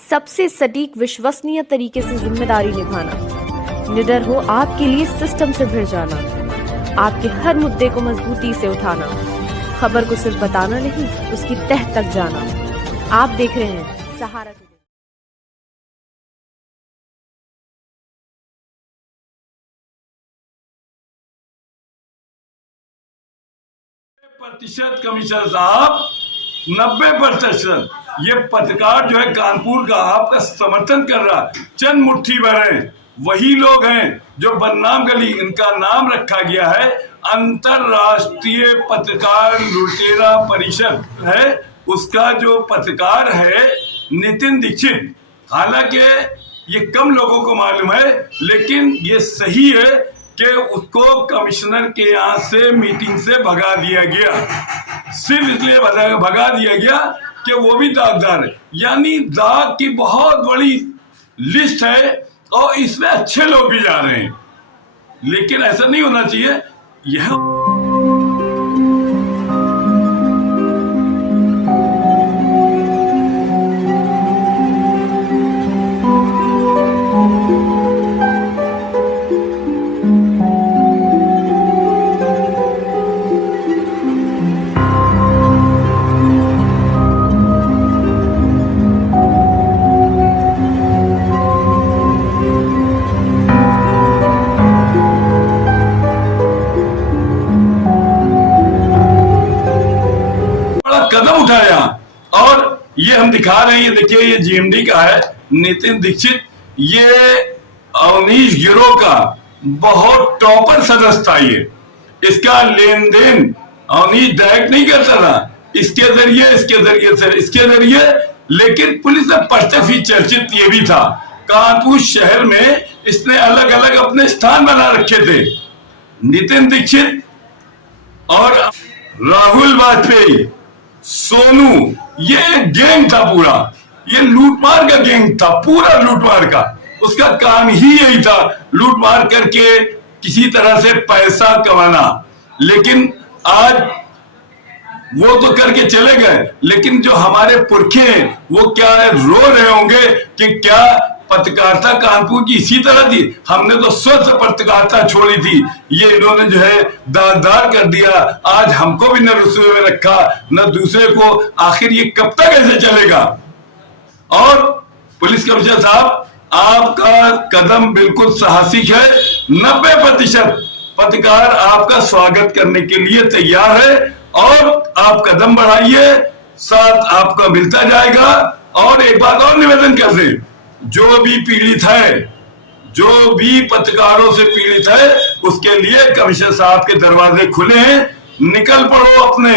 सबसे सटीक विश्वसनीय तरीके से जिम्मेदारी निभाना, निडर हो आपके लिए सिस्टम से भिड़ जाना, आपके हर मुद्दे को मजबूती से उठाना, खबर को सिर्फ बताना नहीं उसकी तह तक जाना। आप देख रहे हैं सहारा टुडे। प्रतिशत कमिश्नर साहब 90%। ये पत्रकार जो है कानपुर का आपका समर्थन कर रहा है। चंद मुट्ठी भर हैं, वही लोग हैं जो बदनाम गली, इनका नाम रखा गया है अंतरराष्ट्रीय पत्रकार लुटेरा परिषद है। उसका जो पत्रकार है नितिन दीक्षित, हालांकि ये कम लोगों को मालूम है, लेकिन ये सही है कि उसको कमिश्नर के यहाँ से मीटिंग से भगा दिया गया। सिर्फ इसलिए भगा दिया गया कि वो भी दागदार है, यानी दाग की बहुत बड़ी लिस्ट है और इसमें अच्छे लोग भी जा रहे हैं, लेकिन ऐसा नहीं होना चाहिए। यह कदम उठाया और ये हम दिखा रहे हैं। ये देखिए, ये जीएमडी का है नितिन दीक्षित। ये अवनीश गिरोह का बहुत टॉपर सदस्य था। ये इसका लेन देन अवनीश डायरेक्ट नहीं करता था, इसके जरिए लेकिन पुलिस में प्रत्यक्ष चर्चित ये भी था। कानपुर शहर में इसने अलग अलग अपने स्थान बना रखे थे। नितिन दीक्षित और राहुल वाजपेयी, सोनू, ये एक गैंग था पूरा। ये लूटमार का गैंग था, पूरा लूटमार का। उसका काम ही यही था, लूटमार करके किसी तरह से पैसा कमाना। लेकिन आज वो तो करके चले गए, लेकिन जो हमारे पुरखे हैं वो क्या रो रहे होंगे कि क्या पत्रकारिता कानपुर की इसी तरह थी। हमने तो स्वच्छ पत्रकारिता छोड़ी थी, ये इन्होंने जो है दागदार कर दिया। आज हमको भी न रसोई में रखा न दूसरे को। आखिर ये कब तक ऐसे चलेगा? और पुलिस कमिश्नर साहब, आपका कदम बिल्कुल साहसिक है। 90% पत्रकार आपका स्वागत करने के लिए तैयार है और आप कदम बढ़ाइए, साथ आपका मिलता जाएगा। और एक बात और निवेदन कर दें, जो भी पीड़ित है, जो भी पत्रकारों से पीड़ित है, उसके लिए कमिश्नर साहब के दरवाजे खुले हैं। निकल पड़ो अपने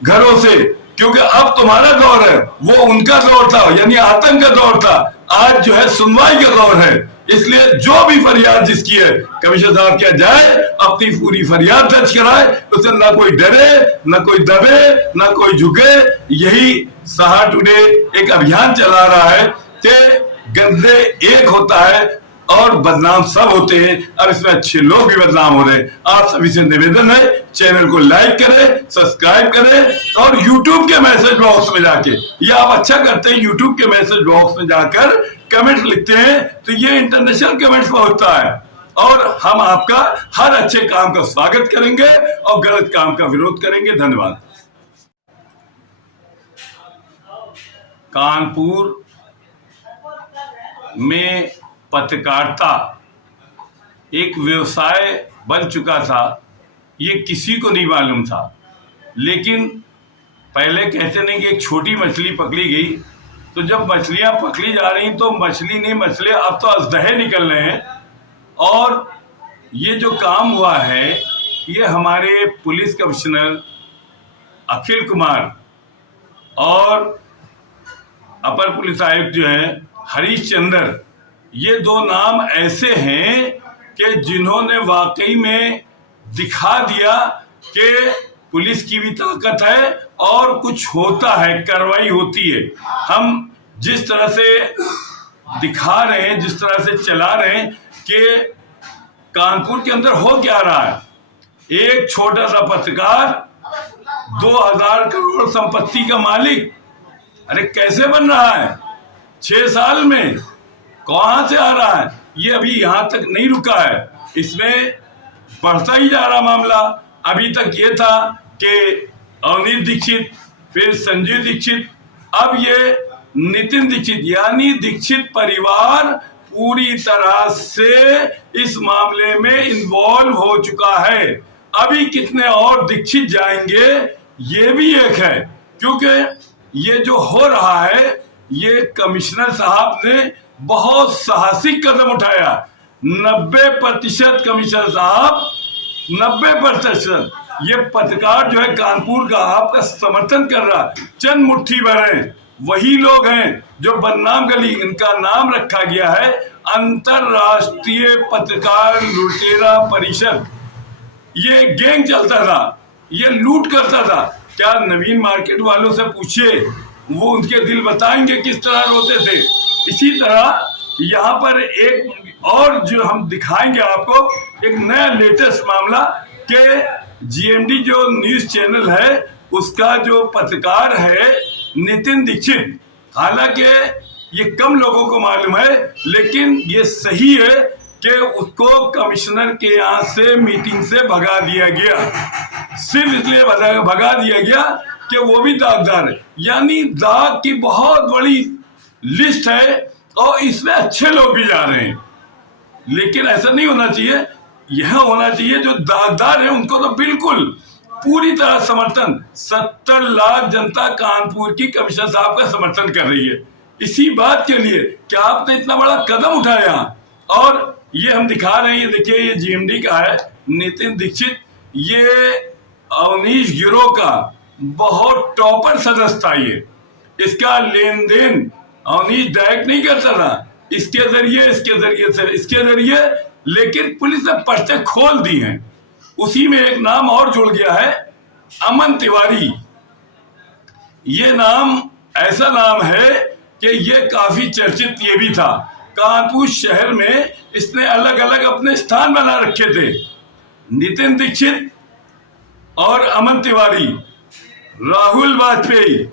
घरों से, क्योंकि अब तुम्हारा दौर है, वो उनका दौर था, यानी आतंक का दौर था। आज जो है सुनवाई का दौर है। इसलिए जो भी फरियाद जिसकी है, कमिश्नर साहब क्या जाए, अपनी पूरी फरियाद दर्ज कराए। उससे ना कोई डरे, ना कोई दबे, ना कोई झुके। यही सहारा टुडे एक अभियान चला रहा है कि गंदे एक होता है और बदनाम सब होते हैं। अब इसमें अच्छे लोग भी बदनाम हो रहे हैं। आप सभी से निवेदन है, चैनल को लाइक करें, सब्सक्राइब करें और यूट्यूब के मैसेज बॉक्स में जाके, ये आप अच्छा करते हैं, यूट्यूब के मैसेज बॉक्स में जाकर कमेंट लिखते हैं तो ये इंटरनेशनल कमेंट्स होता है और हम आपका हर अच्छे काम का स्वागत करेंगे और गलत काम का विरोध करेंगे। धन्यवाद। कानपुर में पत्रकारिता एक व्यवसाय बन चुका था, ये किसी को नहीं मालूम था। लेकिन पहले कहते नहीं कि एक छोटी मछली पकड़ी गई, तो जब मछलियां पकड़ी जा रही तो मछली नहीं, मछली अब तो अजदहे निकल रहे हैं। और ये जो काम हुआ है, ये हमारे पुलिस कमिश्नर अखिल कुमार और अपर पुलिस आयुक्त जो है हरीश चंद्र, ये दो नाम ऐसे हैं कि जिन्होंने वाकई में दिखा दिया कि पुलिस की भी ताकत है और कुछ होता है, कार्रवाई होती है। हम जिस तरह से दिखा रहे हैं, जिस तरह से चला रहे हैं कि कानपुर के अंदर हो क्या रहा है। एक छोटा सा पत्रकार 2000 करोड़ संपत्ति का मालिक, अरे कैसे बन रहा है? 6 साल में कहां से आ रहा है? ये अभी यहां तक नहीं रुका है, इसमें बढ़ता ही जा रहा मामला। अभी तक ये था कि अवनीश दीक्षित, फिर संजय दीक्षित, अब ये नितिन दीक्षित, यानी दीक्षित परिवार पूरी तरह से इस मामले में इन्वॉल्व हो चुका है। अभी कितने और दीक्षित जाएंगे ये भी एक है, क्योंकि ये जो हो रहा है ये कमिश्नर साहब ने बहुत साहसिक कदम उठाया। 90% कमिश्नर साहब, 90% ये पत्रकार जो है कानपुर का आपका समर्थन कर रहा, चंद मुट्ठी भर हैं, वही लोग हैं जो बदनाम गली, इनका नाम रखा गया है अंतरराष्ट्रीय पत्रकार लुटेरा परिषद। ये गैंग चलता था, ये लूट करता था। क्या नवीन मार्केट वालों से पूछिए, वो उनके दिल बताएंगे किस तरह रोते थे। इसी तरह यहाँ पर एक और जो हम दिखाएंगे आपको, एक नया लेटेस्ट मामला के जीएमडी जो न्यूज चैनल है उसका जो पत्रकार है नितिन दीक्षित, हालांकि ये कम लोगों को मालूम है, लेकिन ये सही है कि उसको कमिश्नर के यहाँ से मीटिंग से भगा दिया गया। सिर्फ इसलिए भगा दिया गया कि वो भी दागदार है, यानी दाग की बहुत बड़ी लिस्ट है और इसमें अच्छे लोग भी जा रहे हैं। लेकिन ऐसा नहीं होना चाहिए, यह होना चाहिए जो दागदार है उनको तो बिल्कुल पूरी तरह समर्थन। 70 लाख जनता कानपुर की कमिश्नर साहब का समर्थन कर रही है इसी बात के लिए कि आपने इतना बड़ा कदम उठाया। और ये हम दिखा रहे हैं, देखिए ये जीएमडी का है नितिन दीक्षित, ये अवनीश गिरोह का बहुत टॉपर सदस्य था। ये इसका लेन देन अवनीश डायरेक्ट नहीं करता था, इसके जरिए, लेकिन पुलिस ने पर्चे खोल दी हैं। उसी में एक नाम और जुड़ गया है, अमन तिवारी। ये नाम ऐसा नाम है कि ये काफी चर्चित ये भी था। कानपुर शहर में इसने अलग अलग अपने स्थान बना रखे थे। नितिन दीक्षित और अमन तिवारी, राहुल वाजपेयी,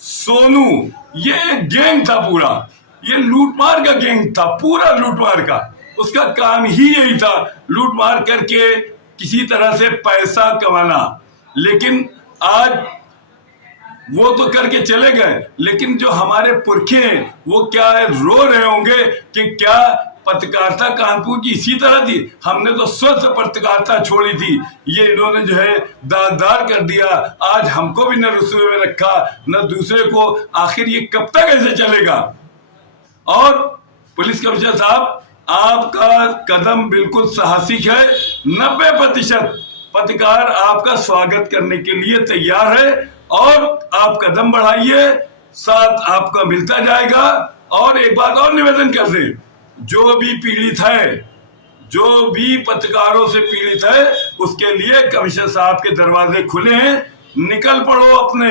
सोनू, ये एक गैंग था पूरा, ये लूटमार का गैंग था, पूरा लूटमार का। उसका काम ही यही था, लूटमार करके किसी तरह से पैसा कमाना। लेकिन आज वो तो करके चले गए, लेकिन जो हमारे पुरखे हैं वो क्या रो रहे होंगे कि क्या पत्रकारिता कानपुर की इसी तरह थी, हमने तो स्वस्थ पत्रकारिता छोड़ी थी, ये इन्होंने जो है दागदार कर दिया। आज हमको भी न रुस्वे में रखा न दूसरे को, आखिर ये कब तक ऐसे चलेगा? और पुलिस कमिश्नर साहब, आपका कदम बिल्कुल साहसिक है। 90% पत्रकार आपका स्वागत करने के लिए तैयार है और आप कदम बढ़ाइए, साथ आपका मिलता जाएगा। और एक बात और निवेदन कर दें, जो भी पीड़ित है, जो भी पत्रकारों से पीड़ित है, उसके लिए कमिश्नर साहब के दरवाजे खुले हैं। निकल पड़ो अपने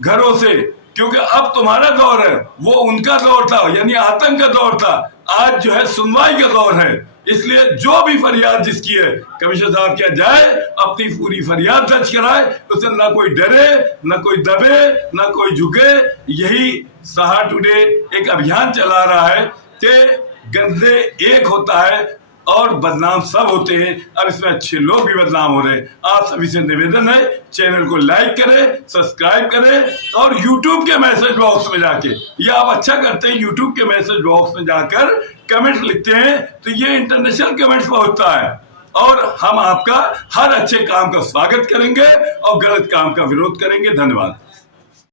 घरों से, क्योंकि अब तुम्हारा दौर है, वो उनका दौर था, यानी आतंक का दौर था। आज जो है सुनवाई का दौर है, इसलिए जो भी फरियाद जिसकी है कमिश्नर साहब क्या जाए, अपनी पूरी फरियाद दर्ज कराए, उससे ना कोई डरे, ना कोई दबे, ना कोई झुके। यही सहा टुडे एक अभियान चला रहा है कि गंदे एक होता है और बदनाम सब होते हैं। अब इसमें अच्छे लोग भी बदनाम हो रहे हैं। आप सभी से निवेदन है, चैनल को लाइक करें, सब्सक्राइब करें और YouTube के मैसेज बॉक्स में जाके, ये आप अच्छा करते हैं, YouTube के मैसेज बॉक्स में जाकर कमेंट लिखते हैं तो ये इंटरनेशनल कमेंट्स पहुंचता है और हम आपका हर अच्छे काम का स्वागत करेंगे और गलत काम का विरोध करेंगे। धन्यवाद।